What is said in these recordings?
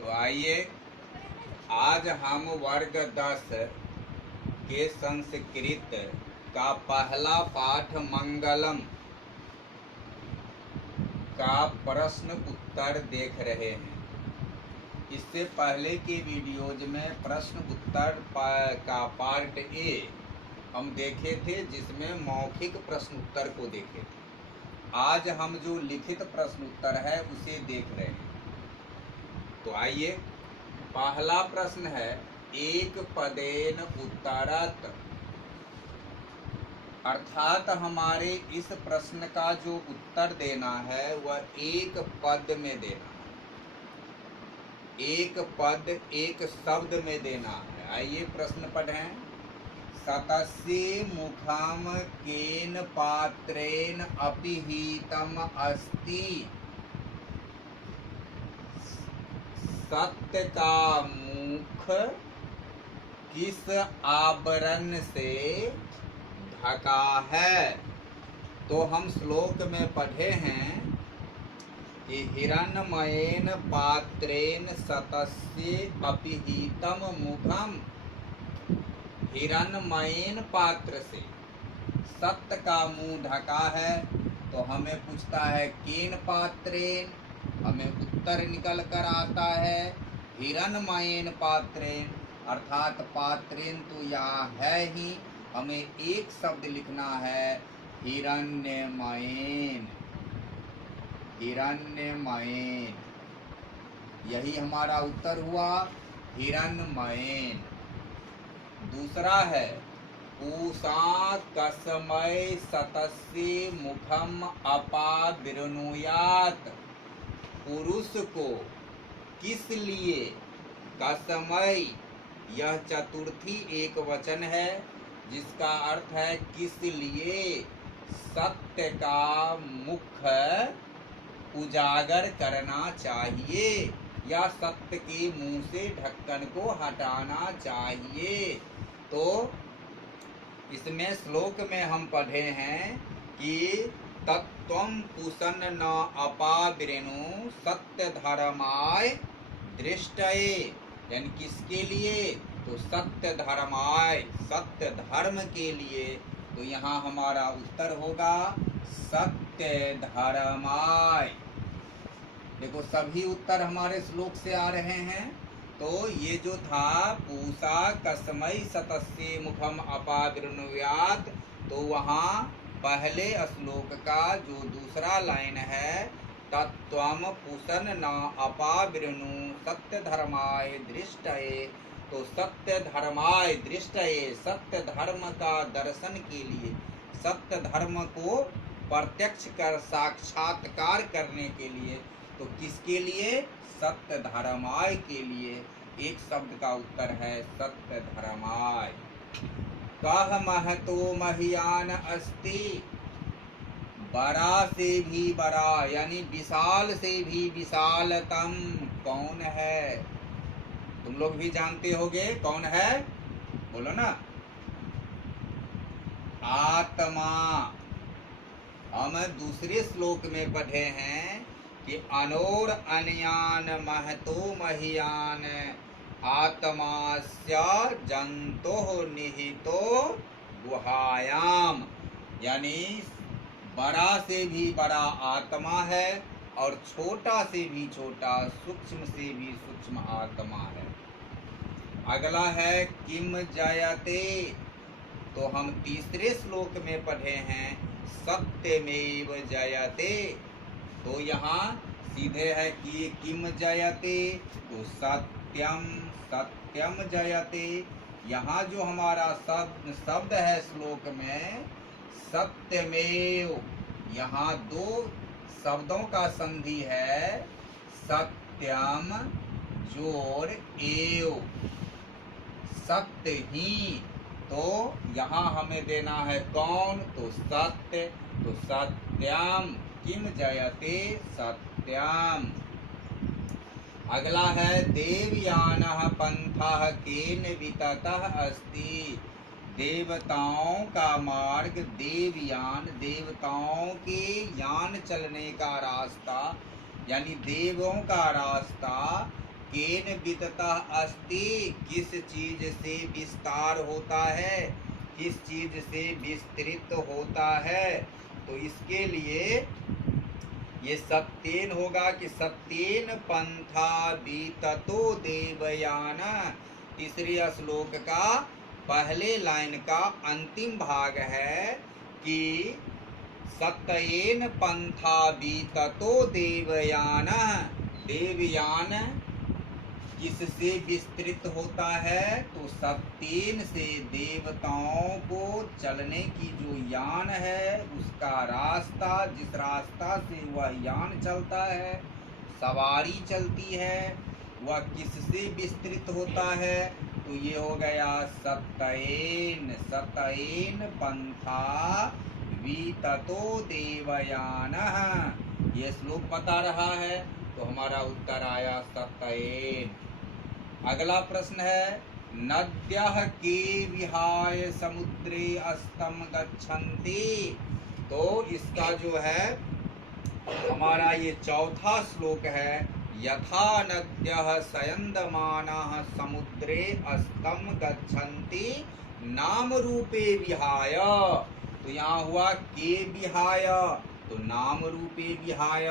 तो आइए आज हम वर्ग 10 के संस्कृत का पहला पाठ मंगलम का प्रश्न उत्तर देख रहे हैं। इससे पहले के वीडियोज में प्रश्न उत्तर का पार्ट ए हम देखे थे, जिसमें मौखिक प्रश्न उत्तर को देखे थे। आज हम जो लिखित प्रश्न उत्तर है उसे देख रहे हैं। तो आइए, पहला प्रश्न है एक पदेन उत्तरत, अर्थात हमारे इस प्रश्न का जो उत्तर देना है वह एक पद में देना है, एक पद एक शब्द में देना है। आइए प्रश्न पढ़ें। सतस्य मुखम केन पात्रेण अपिहितम अस्ति, सत्य का मुख किस आवरण से ढका है। तो हम श्लोक में पढ़े हैं कि हिरण्मयेन पात्रेण सतस्य अपिहितम मुखम, हिरण्मयेन पात्र से सत्य का मुंह ढका है। तो हमें पूछता है केन पात्रेण, हमें उत्तर निकल कर आता है हिरण्मयेन पात्रेण, अर्थात पात्रेण तो यहाँ है ही, हमें एक शब्द लिखना है हिरण्मयेन, हिरण्मयेन। यही हमारा उत्तर हुआ, हिरण्मयेन। दूसरा है पूषा कस्मै सतस्य मुखम अपावृणुयात्, पुरुष को किस लिए, कस्मै यह चतुर्थी एक वचन है जिसका अर्थ है किस लिए, सत्य का मुख उजागर करना चाहिए या सत्य के मुंह से ढक्कन को हटाना चाहिए। तो इसमें श्लोक में हम पढ़े हैं कि तत्त्वं पुसन न अपावृणु सत्य धर्माय दृष्टये, यानी किसके लिए, तो सत्य धर्माय, सत्य धर्म के लिए। तो यहाँ हमारा उत्तर होगा सत्य धर्माय। देखो सभी उत्तर हमारे श्लोक से आ रहे हैं। तो ये जो था पूषा कस्मै सतस्य मुखम अपावृणुयात्, तो वहाँ पहले श्लोक का जो दूसरा लाइन है तत्त्वम पुसन न अपावृणु सत्य धर्माय दृष्टये, तो सत्य धर्माय दृष्टये, सत्य धर्म का दर्शन के लिए, सत्य धर्म को प्रत्यक्ष कर साक्षात्कार करने के लिए, तो किसके लिए, सत्य धर्माय के लिए। एक शब्द का उत्तर है सत्य धर्माय। कह महतो महियान अस्ति, बड़ा से भी बड़ा यानी विशाल से भी विशालतम कौन है। तुम लोग भी जानते होगे कौन है, बोलो ना। आत्मा। हम दूसरे श्लोक में पढ़े हैं कि अनोर अन्यान महतो महियान आत्मास्य जंतो निहितो गुहायाम, यानी बड़ा से भी बड़ा आत्मा है और छोटा से भी छोटा, सूक्ष्म से भी सूक्ष्म आत्मा है। अगला है किम जयते, तो हम तीसरे श्लोक में पढ़े हैं सत्यमेव जयते। तो यहाँ सीधे है कि किम जयते, तो सत्यम, सत्यम जयते। यहाँ जो हमारा शब्द है श्लोक में सत्यमेव, यहाँ दो शब्दों का संधि है, सत्यम जोड़ एव, सत्य ही। तो यहाँ हमें देना है कौन, तो सत्य, तो सत्यम किम जयते सत्यम। अगला है देवयानः पंथः केन विततः अस्ति, देवताओं का मार्ग, देवयान, देवताओं के यान चलने का रास्ता, यानी देवों का रास्ता केन विततः अस्ति, किस चीज से विस्तार होता है, किस चीज से विस्तृत होता है। तो इसके लिए ये सत्येन होगा कि सत्येन पंथा बीततो देवयान। तीसरे श्लोक का पहले लाइन का अंतिम भाग है कि सत्येन पंथा बीततो देवयान। देवयान किससे विस्तृत होता है, तो सत्येन से देवताओं को चलने की जो यान है उसका रास्ता, जिस रास्ता से वह यान चलता है, सवारी चलती है, वह किससे विस्तृत होता है। तो ये हो गया सत्येन, सत्येन पंथा विततो देवयान। ये श्लोक बता रहा है, तो हमारा उत्तर आया सत्येन। अगला प्रश्न है, नद्यः के विहाय समुद्रे अस्तं गच्छन्ति। तो इसका जो है हमारा ये चौथा श्लोक है, यथा नद्यः सयन्दमानाः समुद्रे अस्तं गच्छन्ति नाम रूपे विहाय। तो यहाँ हुआ के विहाय, तो नाम रूपे विहाय।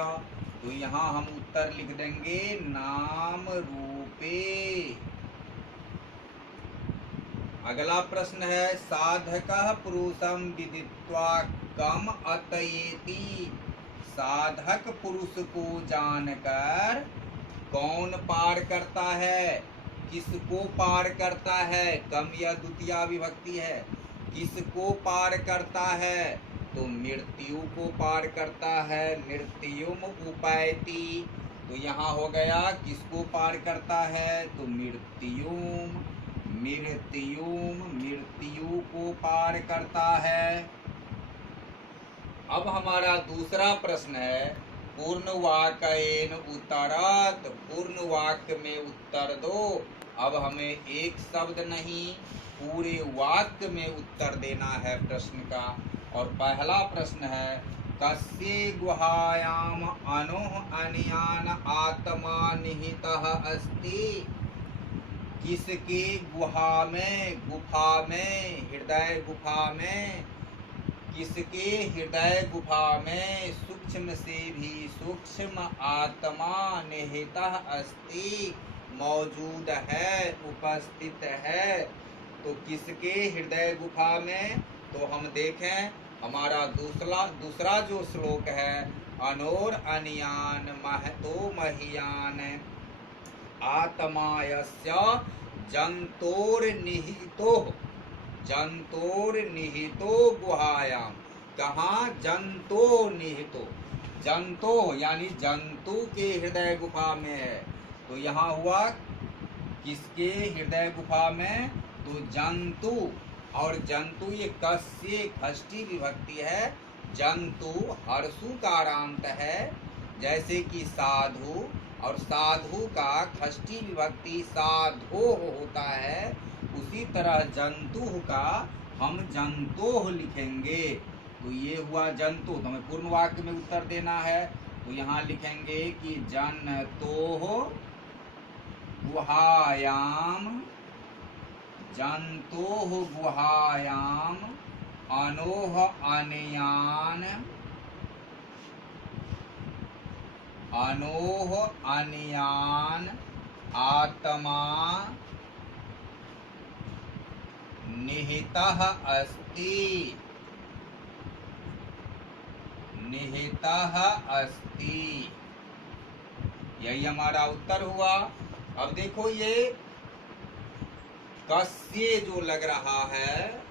तो यहाँ हम उत्तर लिख देंगे नाम रूपे। अगला प्रश्न है, साधकः पुरुषं विदित्वा कम अतयेति। साधक पुरुष को जानकर कौन पार करता है, किसको पार करता है। कम या द्वितीया विभक्ति है, किसको पार करता है, तो मृत्यु को पार करता है। मृत्युम उपैति। तो यहाँ हो गया किसको पार करता है, तो मृत्युम, मृत्युम, मृत्यु को पार करता है। अब हमारा दूसरा प्रश्न है, पूर्ण वाक्येन उत्तरात्। पूर्ण वाक्य में उत्तर दो। अब हमें एक शब्द नहीं, पूरे वाक्य में उत्तर देना है प्रश्न का। और पहला प्रश्न है, कस्ये गुहायाम अनोह अन्यान आत्मा निहितः अस्ति। किसके गुफा में, हृदय गुफा में, किसके हृदय गुफा में सूक्ष्म से भी सूक्ष्म आत्मा निहितः अस्ति, मौजूद है, उपस्थित है। तो किसके हृदय गुफा में, तो हम देखें हमारा दूसरा जो श्लोक है, अनोर अनियान महतो महीयान आत्मायस्य जंतोर निहितो, जंतोर निहितो गुहायाम। कहाँ, जंतो निहितो, जंतो यानी जंतु के हृदय गुफा में है। तो यहाँ हुआ किसके हृदय गुफा में, तो जंतु। और जंतु ये कस्य षष्ठी विभक्ति है। जंतु हर्षु कारांत है, जैसे कि साधु, और साधु का षष्ठी विभक्ति साधो होता है। उसी तरह जंतु का हम जंतोह लिखेंगे। तो ये हुआ जंतु। तो हमें पूर्ण वाक्य में उत्तर देना है। तो यहाँ लिखेंगे कि जंतोह गुहायाम, जंतोह गुहायाम अनोह अनयान, अनोह अनयान आत्मा निहितः अस्ति, निहितः अस्ति। यही हमारा उत्तर हुआ। अब देखो ये कस्य जो लग रहा है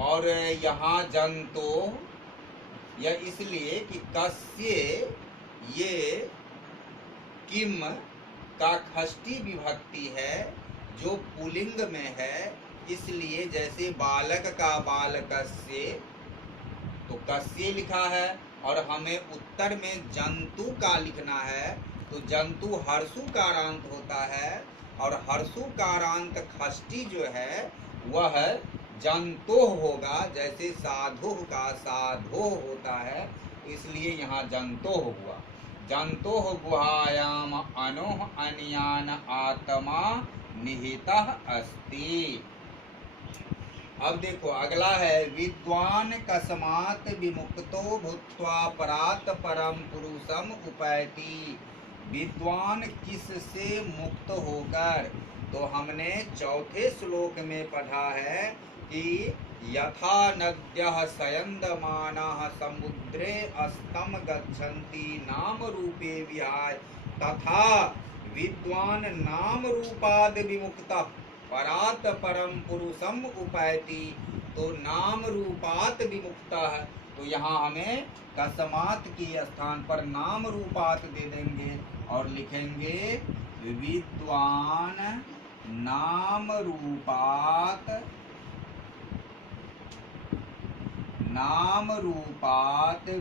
और यहाँ जंतो, यह इसलिए कि कस्य ये किम का षष्ठी विभक्ति है जो पुल्लिंग में है। इसलिए जैसे बालक का बालकस्य, तो कस्य लिखा है, और हमें उत्तर में जंतु का लिखना है। तो जंतु हर्षु कारांत होता है, और हर्षु कारांत षष्ठी जो है वह जंतोह होगा, जैसे साधु का साधो होता है। इसलिए यहाँ जंतोह हुआ। जंतुः गुहायाम अनोह अन्यान आत्मा निहितः अस्ति। अब देखो अगला है, विद्वान कस्मात् विमुक्तो भूत्वा परात् परम पुरुषम उपैति। विद्वान किससे मुक्त होकर, तो हमने चौथे श्लोक में पढ़ा है कि यथा नद्यः सयन्दमानाः समुद्रे अस्तम गच्छन्ति नाम रूपे विहाय तथा विद्वान नाम रूपाद विमुक्तः परात परम पुरुषम उपैति। तो नाम रूपात विमुक्ता है, तो यहाँ हमें कस्मात के स्थान पर नाम रूपात दे देंगे और लिखेंगे विद्वान नाम रूपात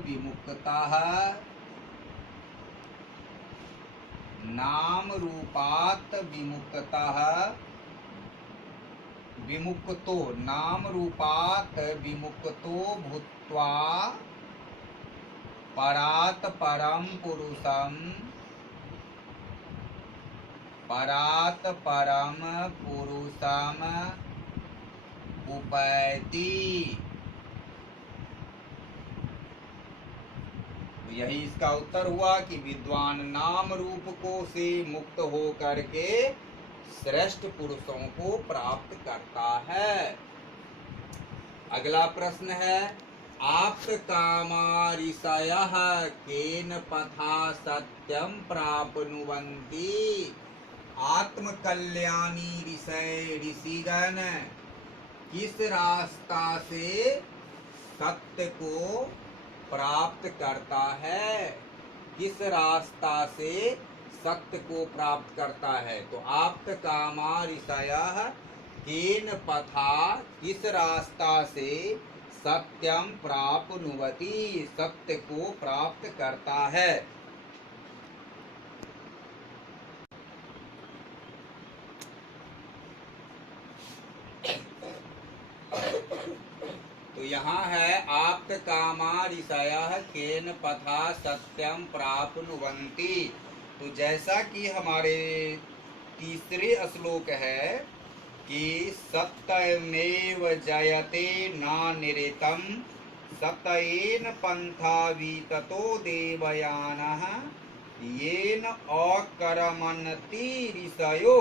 विमुक्ता है। नाम रूपात विमुक्ता है, विमुक्तो नाम रूपात विमुक्तो भूत्वा परात परम पुरुषम उपैति। यही इसका उत्तर हुआ कि विद्वान नाम रूप को से मुक्त हो करके श्रेष्ठ पुरुषों को प्राप्त करता है। अगला प्रश्न है, आप्त कामारिषयः केन पथा सत्यम प्राप्नुवन्ति। आत्म कल्याणी ऋषिगण किस रास्ता से सत्य को प्राप्त करता है, किस रास्ता से सत्य को प्राप्त करता है। तो आप्त कामा ऋषयः केन पथा किस रास्ता से सत्यम प्राप्नुवति सत्य को प्राप्त करता है। तो यहाँ है आप्त कामा ऋषयः केन पथा सत्यम प्राप्नुवन्ति। तो जैसा कि हमारे तीसरे श्लोक है कि सत्यमेव जयते नानिरतं सत्येन पंथा विततो देवयानः येन अकर्मन्ति ऋषयो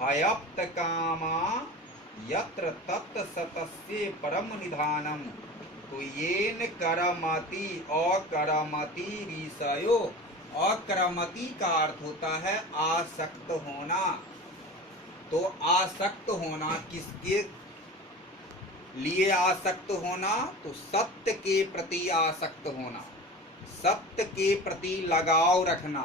हयप्त कामा यत्र तत् सतस्य परम निधानम। तो येन करमति अकरमति ऋषयो, अकरमति का अर्थ होता है आसक्त होना। तो आसक्त होना किसके लिए आसक्त होना, तो सत्य के प्रति आसक्त होना, सत्य के प्रति लगाव रखना।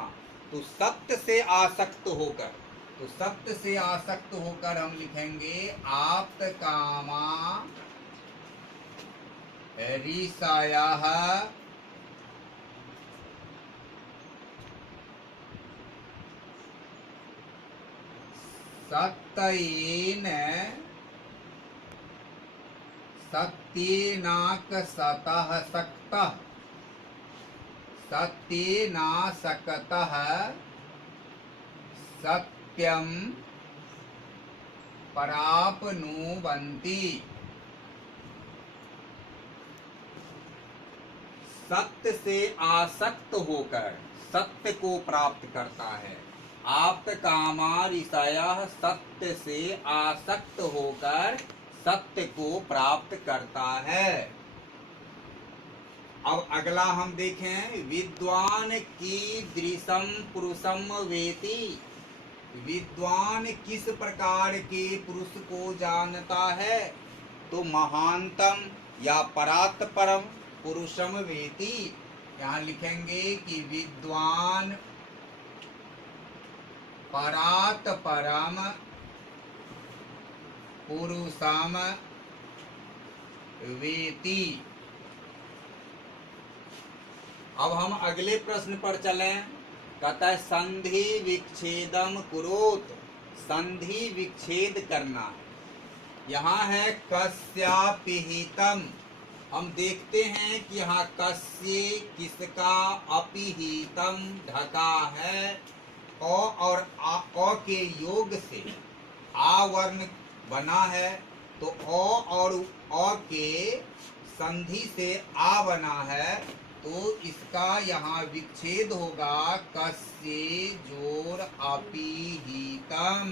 तो सत्य से आसक्त होकर, तो सत्य से आसक्त होकर हम लिखेंगे आप्त कामा ऋषयः सत्येन सत्येनासक्तः सत्येनासक्तः सत्यम प्राप्नुवन्ति। सत्य से आसक्त होकर सत्य को प्राप्त करता है। आप्त कामा ऋषयः सत्य से आसक्त होकर सत्य को प्राप्त करता है। अब अगला हम देखें, विद्वान कीदृशं पुरुषं वेति। विद्वान किस प्रकार के पुरुष को जानता है, तो महानतम या परात परम पुरुषम वेति। यहाँ लिखेंगे कि विद्वान परात परम पुरुषम वेति। अब हम अगले प्रश्न पर चलें। कहता है संधि विच्छेदम कुरोत, संधि विच्छेद करना। यहाँ है कस्यापिहितम, हम देखते हैं कि यहाँ कस्य किसका अपिहितम ढका है। अ और अ के योग से आ वर्ण बना है, तो अ और अ के संधि से आ बना है, तो इसका यहाँ विच्छेद होगा कस्य जोर अपिहितम।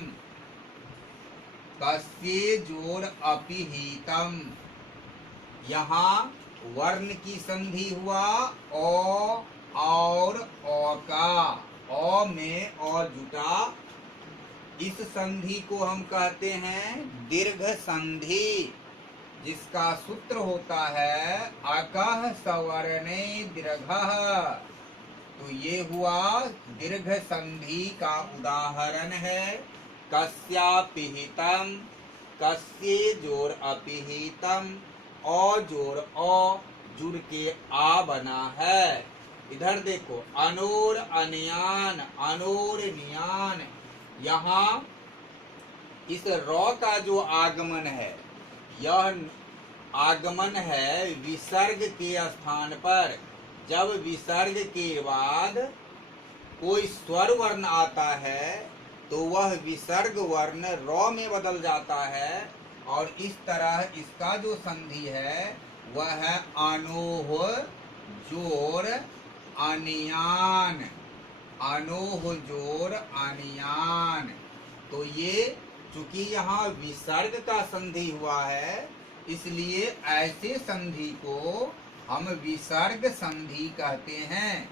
कस्य जोर अपिहितम। यहाँ वर्ण की संधि हुआ अ और अ का, अ में अ जुटा, इस संधि को हम कहते हैं दीर्घ संधि, जिसका सूत्र होता है अकः सवर्णे दीर्घः। तो ये हुआ दीर्घ संधि का उदाहरण है। कस्यापिहितम, कस्य जोर अपिहितम, अ जोर अ जुड़ के आ बना है। इधर देखो अनोर अनयान, अनोर नियान। यहाँ इस रॉ का जो आगमन है, यह आगमन है विसर्ग के स्थान पर। जब विसर्ग के बाद कोई स्वर वर्ण आता है तो वह विसर्ग वर्ण रॉ में बदल जाता है, और इस तरह इसका जो संधि है वह है अनोह जोर अनियान, अनोह जोर अनियान। तो ये चूंकि यहाँ विसर्ग का संधि हुआ है, इसलिए ऐसे संधि को हम विसर्ग संधि कहते हैं।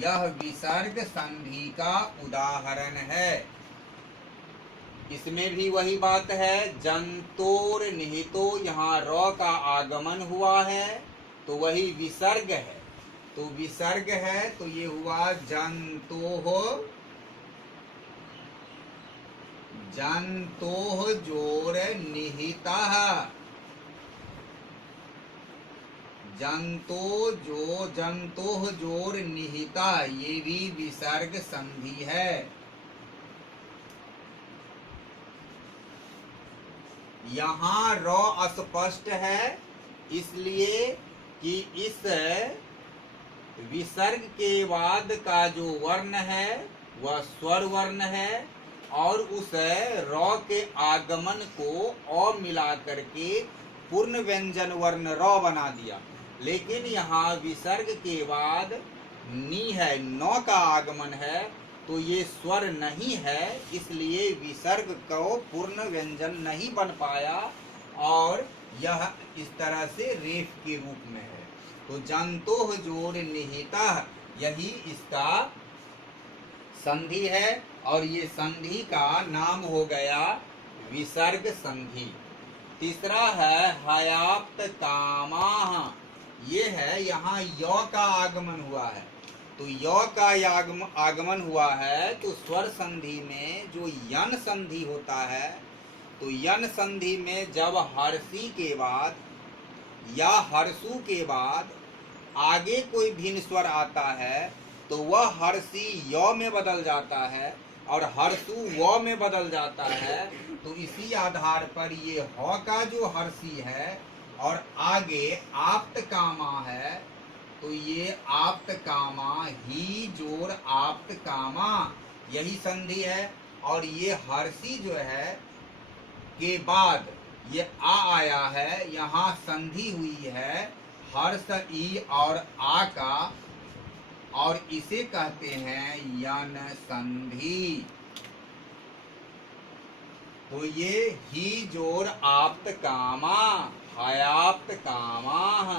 यह विसर्ग संधि का उदाहरण है। इसमें भी वही बात है, जंतोर निहितो, यहाँ रॉ का आगमन हुआ है तो वही विसर्ग है। तो विसर्ग है तो ये हुआ जंतोह, जंतोह जोर निहितः, जंतोह जोर निहिता, ये भी विसर्ग संधि है। यहाँ रॉ अस्पष्ट है, इसलिए कि इस विसर्ग के बाद का जो वर्ण है वह स्वर वर्ण है, और उस रॉ के आगमन को अ मिला करके पूर्ण व्यंजन वर्ण रॉ बना दिया। लेकिन यहाँ विसर्ग के बाद नी है, नौ का आगमन है, तो ये स्वर नहीं है, इसलिए विसर्ग को पूर्ण व्यंजन नहीं बन पाया, और यह इस तरह से रेफ के रूप में है। तो जंतोह जोर निहिता, यही इसका संधि है, और ये संधि का नाम हो गया विसर्ग संधि। तीसरा है हयाप्त कामाः। ये है यहाँ य का आगमन हुआ है, तो य का आगमन हुआ है तो स्वर संधि में जो यन संधि होता है, तो यन संधि में जब हर्षी के बाद या हर्षु के बाद आगे कोई भिन्न स्वर आता है तो वह हर्षी य में बदल जाता है और हर्षु व में बदल जाता है। तो इसी आधार पर ये ह का जो हर्षी है और आगे आप्त कामा है, तो ये आप्त कामा, ही जोर आप्त कामा, यही संधि है। और ये हर्षी जो है के बाद ये आ आया है, यहाँ संधि हुई है हर्ष ई और आ का, और इसे कहते हैं यन संधि। तो ये ही जोर आप्त कामा, हयाप्त कामाः।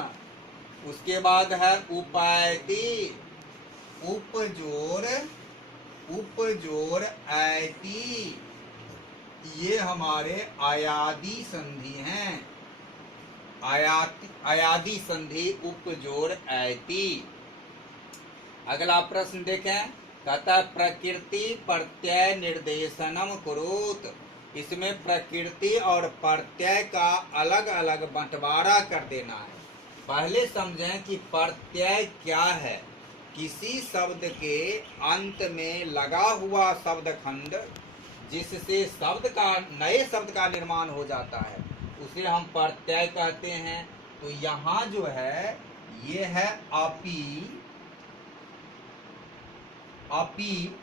उसके बाद है उपायति, उप जोर ऐति, ये हमारे आयादी संधि हैं। आयादी संधि उप जोर ऐति। अगला प्रश्न देखें, कहता प्रकृति प्रत्यय निर्देशनम कुरुत। इसमें प्रकृति और प्रत्यय का अलग अलग बंटवारा कर देना है। पहले समझें कि प्रत्यय क्या है। किसी शब्द के अंत में लगा हुआ शब्द खंड जिससे नए शब्द का निर्माण हो जाता है, उसे हम प्रत्यय कहते हैं। तो यहाँ जो है ये है अपि, अपि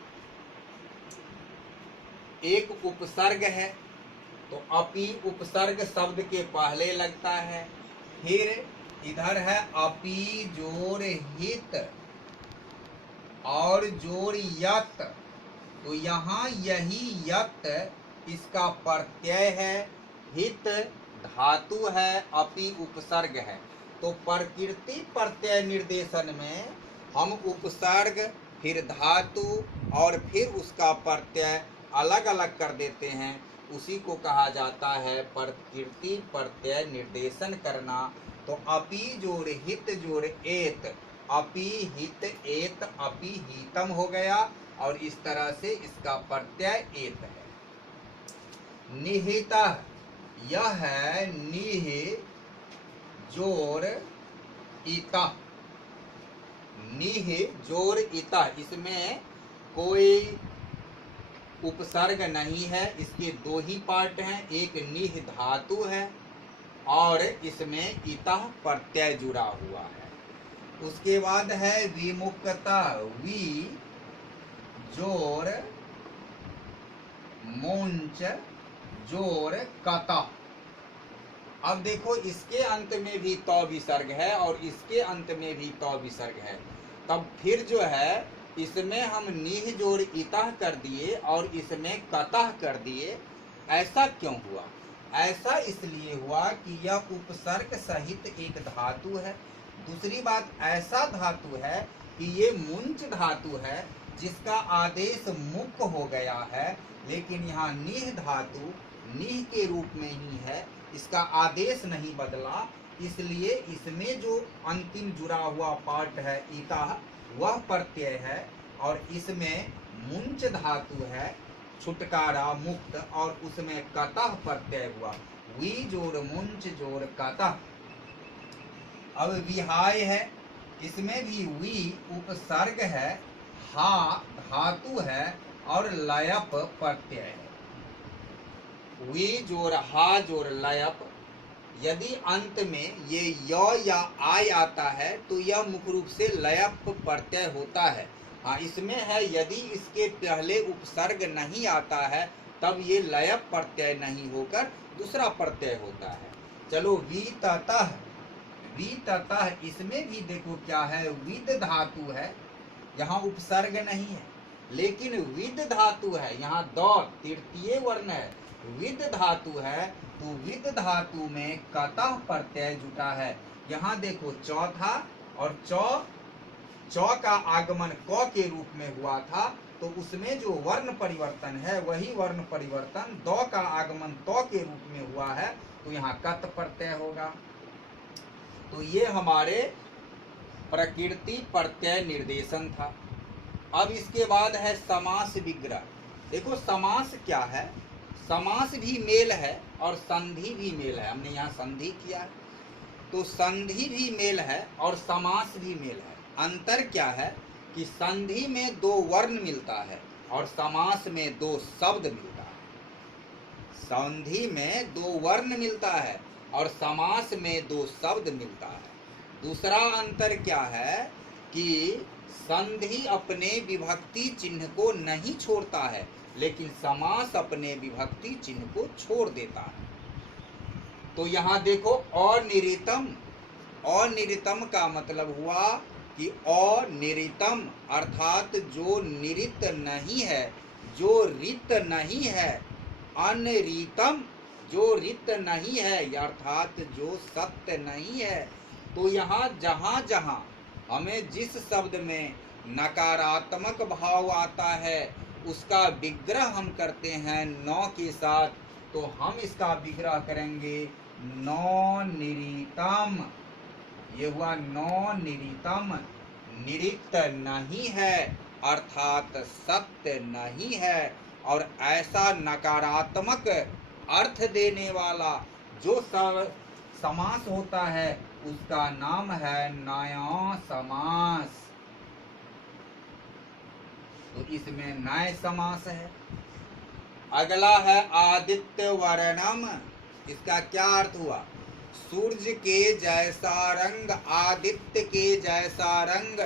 एक उपसर्ग है, तो अपि उपसर्ग शब्द के पहले लगता है। फिर इधर है अपि जोड़ हित और जोड़ यत, तो यहाँ यही यत इसका प्रत्यय है, हित धातु है, अपि उपसर्ग है। तो प्रकृति प्रत्यय निर्देशन में हम उपसर्ग, फिर धातु और फिर उसका प्रत्यय अलग अलग कर देते हैं, उसी को कहा जाता है प्रकृति प्रत्यय निर्देशन करना। तो अपि जोड़ हित जोड़ एत, अपि हित एत अपि हितम हो गया, और इस तरह से इसका प्रत्यय एत है। निहितः, यह है निह जोड़ इतः, निह जोड़ इतः, इसमें कोई उपसर्ग नहीं है, इसके दो ही पार्ट हैं, एक निह धातु है और इसमें इतः प्रत्यय जुड़ा हुआ है। उसके बाद है विमुक्तः, वि जोड़ मुंच जोड़ कतः। अब देखो इसके अंत में भी तो विसर्ग है और इसके अंत में भी तो विसर्ग है, तब फिर जो है इसमें हम निह जोड़ इतः कर दिए और इसमें कतः कर दिए। ऐसा क्यों हुआ? ऐसा इसलिए हुआ कि यह उपसर्ग सहित एक धातु है। दूसरी बात, ऐसा धातु है कि ये मुंच धातु है जिसका आदेश मुक हो गया है, लेकिन यहाँ निह धातु निह के रूप में ही है, इसका आदेश नहीं बदला, इसलिए इसमें जो अंतिम जुड़ा हुआ पार्ट है इतः वह प्रत्यय है, और इसमें मुंच धातु है छुटकारा मुक्त, और उसमें कतः प्रत्यय हुआ, वी जोड़ मुंच जोड़ कतः। अब विहाय है, इसमें भी वी उपसर्ग है, हा धातु है और लयप प्रत्यय है। वी जोड़ हा जोड़ लयप, यदि अंत में ये य या आय आता है तो यह मुख्य रूप से लयप प्रत्यय होता है। हाँ, इसमें है यदि इसके पहले उपसर्ग नहीं आता है तब ये लयप प्रत्यय नहीं होकर दूसरा प्रत्यय होता है। चलो विततः, विततः इसमें भी देखो क्या है, विद धातु है, यहाँ उपसर्ग नहीं है, लेकिन विद धातु है, यहाँ द तृतीय वर्ण है, विद धातु है, तो विद धातु में कतः प्रत्यय जुटा है। यहाँ देखो चौथा और चौ का आगमन क के रूप में हुआ था, तो उसमें जो वर्ण परिवर्तन है वही वर्ण परिवर्तन द का आगमन त के रूप में हुआ है, तो यहाँ कत प्रत्यय होगा। तो ये हमारे प्रकृति प्रत्यय निर्देशन था। अब इसके बाद है समास विग्रह। देखो समास क्या है, समास भी मेल है और संधि भी मेल है। हमने यहाँ संधि किया है, तो संधि भी मेल है और समास भी मेल है। अंतर क्या है कि संधि में दो वर्ण मिलता है और समास में दो शब्द मिलता है। संधि में दो वर्ण मिलता है और समास में दो शब्द मिलता है। दूसरा अंतर क्या है कि संधि अपने विभक्ति चिन्ह को नहीं छोड़ता है, लेकिन समास अपने विभक्ति चिन्ह को छोड़ देता है। तो यहाँ देखो अनिरितम, अनिरितम का मतलब हुआ कि अनिरितम अर्थात जो निरित नहीं है, जो रित नहीं है, अनरितम जो रित नहीं है अर्थात जो सत्य नहीं है। तो यहाँ जहाँ जहाँ हमें जिस शब्द में नकारात्मक भाव आता है उसका विग्रह हम करते हैं न के साथ, तो हम इसका विग्रह करेंगे नौनिरितम। ये हुआ नौनिरितम, निरित नहीं है अर्थात सत्य नहीं है, और ऐसा नकारात्मक अर्थ देने वाला जो समास होता है उसका नाम है नया समास। तो इसमें नय समास है। अगला है आदित्य वर्णम। इसका क्या अर्थ हुआ? सूरज के जैसा रंग, आदित्य के जैसा रंग।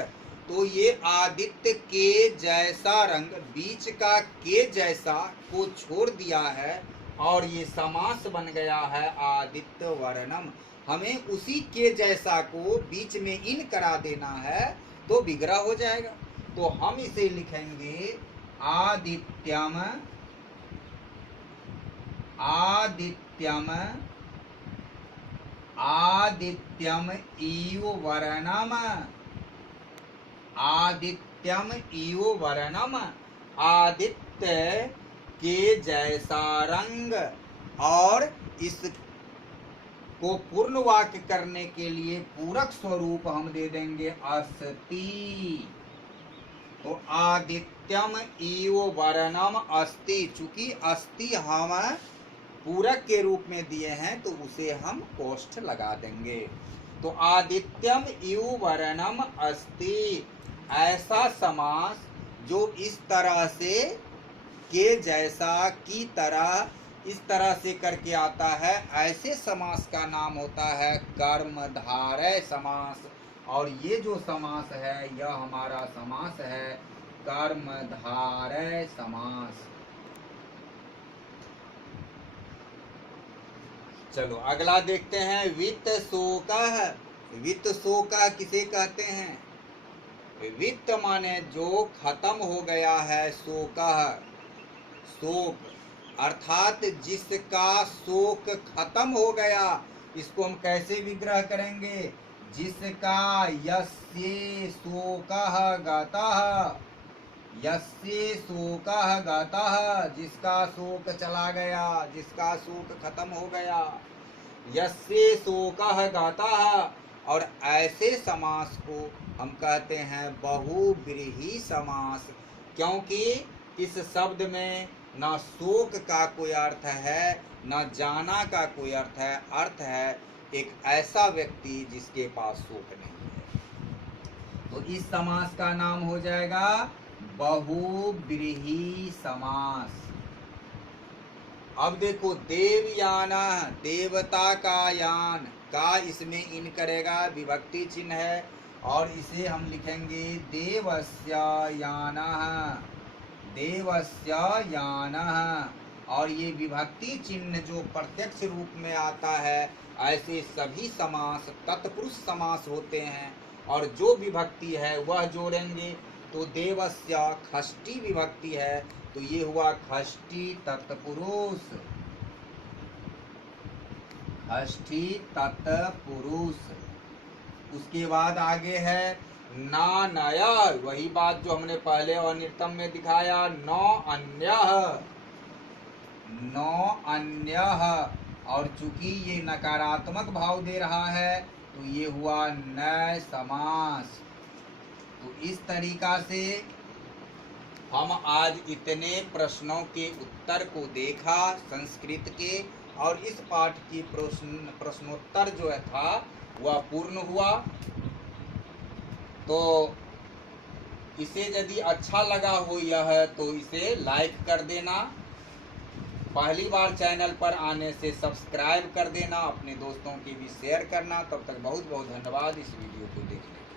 तो ये आदित्य के जैसा रंग, बीच का के जैसा को छोड़ दिया है और ये समास बन गया है आदित्य वर्णम। हमें उसी के जैसा को बीच में इन करा देना है तो विग्रह हो जाएगा। तो हम इसे लिखेंगे आदित्यम, आदित्यम, आदित्यम इव वर्णम, आदित्यम इव वर्णम। आदित्य के जैसा रंग। और इस को पूर्ण वाक्य करने के लिए पूरक स्वरूप हम दे देंगे अस्ति। तो आदित्यम इव वर्णम अस्ति। चूंकि अस्ति हम पूरक के रूप में दिए हैं तो उसे हम कोष्ठ लगा देंगे। तो आदित्यम इव वर्णम अस्ति। ऐसा समास जो इस तरह से के जैसा, की तरह, इस तरह से करके आता है, ऐसे समास का नाम होता है कर्मधारय समास। और ये जो समास है यह हमारा समास है कर्मधारय समास। चलो अगला देखते हैं वित्त शोकः। वित्त शोकः किसे कहते हैं? वित्त माने जो खत्म हो गया है, शोकः शोक, अर्थात जिसका शोक खत्म हो गया। इसको हम कैसे विग्रह करेंगे? जिसका यस्य शोकः गतः, यस्य शोकः गतः, जिसका शोक चला गया, जिसका शोक खत्म हो गया, यस्य शोकः गतः। और ऐसे समास को हम कहते हैं बहुव्रीहि समास, क्योंकि इस शब्द में न शोक का कोई अर्थ है, न जाना का कोई अर्थ है। अर्थ है एक ऐसा व्यक्ति जिसके पास शोक नहीं है। तो इस समास का नाम हो जाएगा बहुव्रीहि समास। अब देखो देवयान, देवता का यान, का इसमें इन करेगा, विभक्ति चिन्ह है और इसे हम लिखेंगे देवस्य यानः, देवस्य यानः। और ये विभक्ति चिन्ह जो प्रत्यक्ष रूप में आता है, ऐसे सभी समास तत्पुरुष समास होते हैं और जो विभक्ति है वह जोड़ेंगे। तो देवस्य षष्ठी विभक्ति है तो ये हुआ षष्ठी तत्पुरुष, षष्ठी तत्पुरुष। उसके बाद आगे है नानय, वही बात जो हमने पहले और नित्यम में दिखाया, नौ अन्यः, नौ अन्यः। और चूंकि ये नकारात्मक भाव दे रहा है तो ये हुआ नय समास। तो इस तरीका से हम आज इतने प्रश्नों के उत्तर को देखा संस्कृत के, और इस पाठ की प्रश्नोत्तर जो था वह पूर्ण हुआ। तो इसे यदि अच्छा लगा हो यह तो इसे लाइक कर देना, पहली बार चैनल पर आने से सब्सक्राइब कर देना, अपने दोस्तों की भी शेयर करना। तब तक बहुत बहुत धन्यवाद इस वीडियो को देखने के लिए।